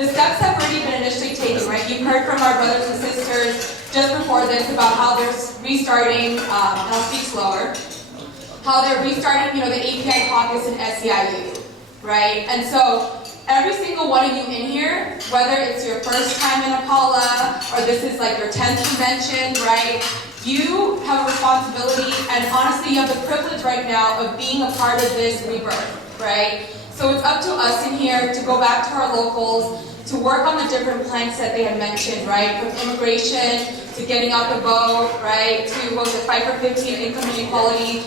the steps have already been initially taken, right? You've heard from our brothers and sisters just before this about how they're restarting, and I'll speak slower, how they're restarting, the API caucus and SEIU, right? And so every single one of you in here, whether it's your first time in APALA or this is like your 10th convention, right? You have a responsibility, and honestly, you have the privilege right now of being a part of this rebirth, right? So it's up to us in here to go back to our locals, to work on the different planks that they had mentioned, right? From immigration to getting out the vote, right? To what was it, fight for 15, income inequality.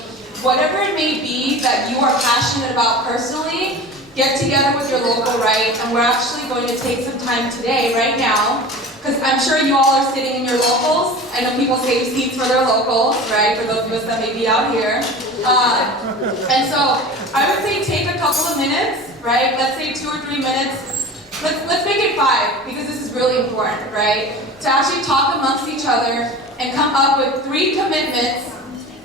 Whatever it may be that you are passionate about personally, get together with your local, right? And we're actually going to take some time today, right now, because I'm sure you all are sitting in your locals. I know people save seats for their locals, right? For those of us that may be out here. And so I would say take a couple of minutes, right? Let's say 2 or 3 minutes. Let's make it 5, because this is really important, right? To actually talk amongst each other and come up with 3 commitments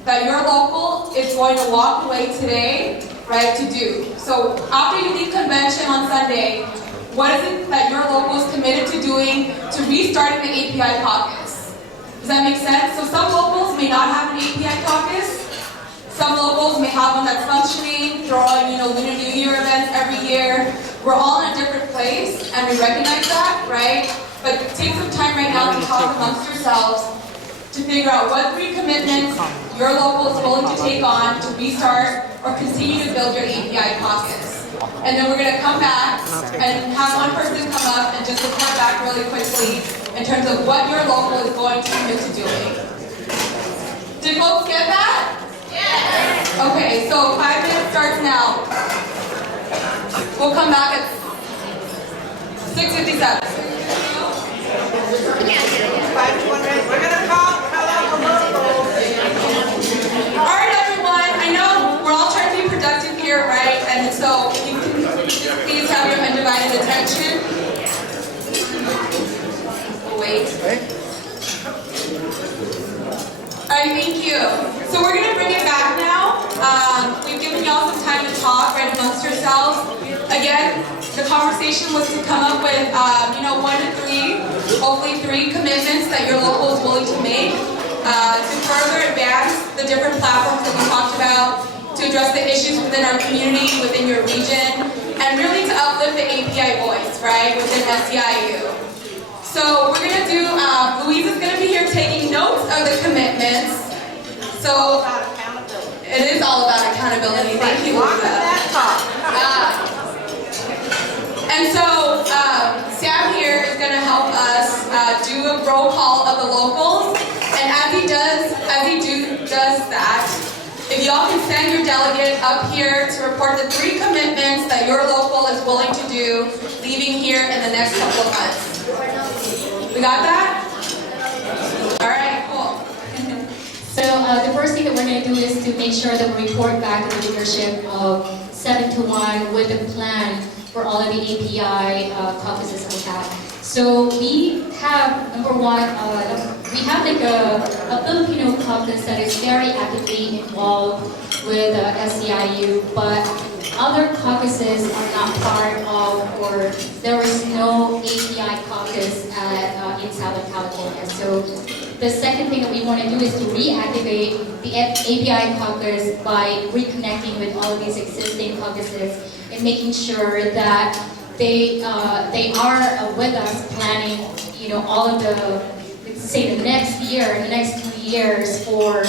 that your local is going to walk away today, right, to do. So after you leave convention on Sunday, what is it that your local is committed to doing to restarting the API caucus? Does that make sense? So some locals may not have an API caucus. Some locals may have one that's functioning, throwing, Lunar New Year events every year. We're all in a different place, and we recognize that, right? But take some time right now to talk amongst yourselves to figure out what 3 commitments your local is willing to take on to restart or continue to build your API caucus. And then we're going to come back and have one person come up and just report back really quickly in terms of what your local is going to commit to doing. Did folks get that? Yes! Okay, so 5 minutes starts now. We'll come back at 6:57. We're going to call a local. Alright everyone, I know we're all trying to be productive here, right? And so if you can just please have your undivided attention. We'll wait. Alright, thank you. So we're going to bring it back now. We've given y'all some time to talk right amongst yourselves. Again, the conversation was to come up with 1 to 3, hopefully 3 commitments that your local is willing to make to further advance the different platforms that we talked about, to address the issues within our community, within your region, and really to uplift the API voice, right, within SEIU. So we're going to do, Louise is going to be here taking notes of the commitments. So it is all about accountability. Thank you, Louisa. And so Sam here is going to help us do a roll call of the locals. And as he does that, if y'all can send your delegate up here to report the 3 commitments that your local is willing to do, leaving here in the next couple of months. We got that? All right, cool. So the first thing that we're going to do is to make sure that we report back to the leadership of 7 to 1 with a plan for all of the API caucuses that we have. So we have, number 1, we have like a Filipino caucus that is very actively involved with SEIU, but other caucuses are not part of, or there is no API caucus in Southern California. So the second thing that we want to do is to reactivate the API caucus by reconnecting with all of these existing caucuses and making sure that they are with us planning, all of the, the next year, the next 2 years for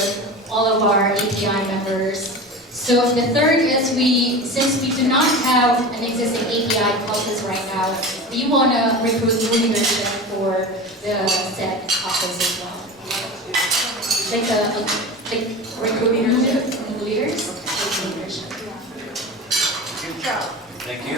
all of our API members. So the third is since we do not have an existing API caucus right now, we want to recruit new leadership for the said caucus as well. Like recruiting new leaders. Good job. Thank you.